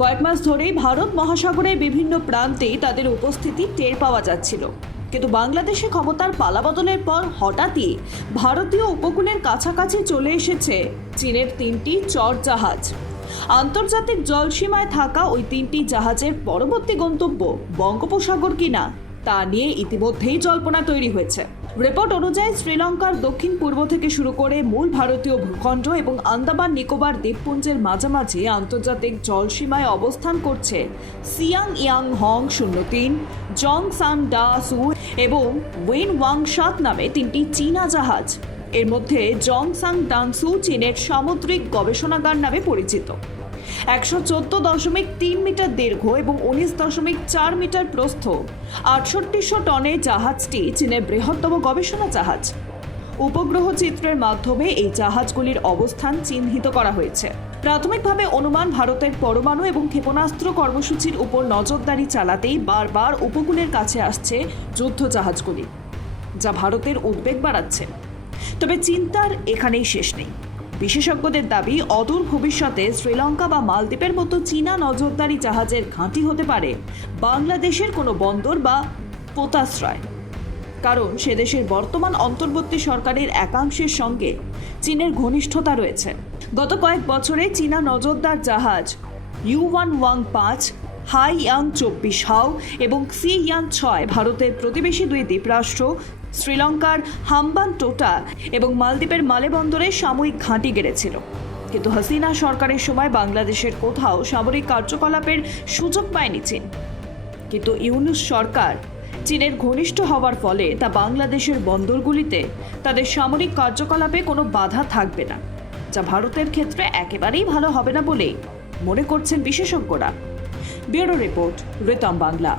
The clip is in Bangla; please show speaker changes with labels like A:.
A: কয়েক মাস ধরেই ভারত মহাসাগরের বিভিন্ন প্রান্তে তাদের উপস্থিতি টের পাওয়া যাচ্ছিল। কিন্তু বাংলাদেশে ক্ষমতার পালাবদলের পর হঠাৎই ভারতীয় উপকূলের কাছাকাছি চলে এসেছে চীনের তিনটি চর জাহাজ। আন্তর্জাতিক জলসীমায় থাকা ওই তিনটি জাহাজের পরবর্তী গন্তব্য বঙ্গোপসাগর কিনা? তা নিয়ে ইতিমধ্যেই জল্পনা তৈরি হয়েছে। রিপোর্ট অনুযায়ী শ্রীলঙ্কার দক্ষিণ পূর্ব থেকে শুরু করে মূল ভারতীয় ভূখণ্ড এবং আন্দামান নিকোবর দ্বীপপুঞ্জের মাঝামাঝি আন্তর্জাতিক জলসীমায় অবস্থান করছে সিয়াং ইয়াং হং শূন্য তিন জং সান ডা সু এবং ওয়েন ওয়াং সাত নামে তিনটি চীনা জাহাজ। এর মধ্যে জং সাং ডানসু চীনের সামুদ্রিক গবেষণাগার নামে পরিচিত। একশো চোদ্দ দশমিক তিন মিটার দীর্ঘ এবং উনিশ দশমিক চার মিটার প্রস্থ। আটষট্টিশো টনের জাহাজটি চীনের বৃহত্তম গবেষণা জাহাজ। উপগ্রহ চিত্রের মাধ্যমে এই জাহাজগুলির অবস্থান চিহ্নিত করা হয়েছে। প্রাথমিকভাবে অনুমান ভারতের পরমাণু এবং ক্ষেপণাস্ত্র কর্মসূচির উপর নজরদারি চালাতেই বারবার উপকূলের কাছে আসছে যুদ্ধ জাহাজগুলি, যা ভারতের উদ্বেগ বাড়াচ্ছে। তবে চিন্তার এখানেই শেষ নেই। বিশেষজ্ঞদের দাবি, অদূর ভবিষ্যতে শ্রীলঙ্কা বা মালদ্বীপের মতো চীনা নজরদারি জাহাজের ঘাঁটি হতে পারে, বাংলাদেশের কোনো বন্দর বা পোতাশ্রয়। কারণ সে দেশের বর্তমান অন্তর্বর্তী সরকারের একাংশের সঙ্গে চীনের ঘনিষ্ঠতা রয়েছে। গত কয়েক বছরে চীনা নজরদার জাহাজ ইউ ওয়ান ওয়াং পাঁচ হাই ইয়াং চব্বিশ হাও এবং সি ইয়াং ছয় ভারতের প্রতিবেশী দুই দ্বীপরাষ্ট্র শ্রীলঙ্কার হাম্বান টোটা এবং মালদ্বীপের মালে বন্দরে সাময়িক ঘাঁটি গেড়েছিল। কিন্তু হাসিনা সরকারের সময় বাংলাদেশের কোথাও সামরিক কার্যকলাপের সুযোগ পায়নি চীন। কিন্তু ইউনুস সরকার চীনের ঘনিষ্ঠ হওয়ার ফলে তা বাংলাদেশের বন্দরগুলিতে তাদের সামরিক কার্যকলাপে কোনো বাধা থাকবে না, যা ভারতের ক্ষেত্রে একেবারেই ভালো হবে না বলেই মনে করছেন বিশেষজ্ঞরা। Bureau report Ritam Bangla.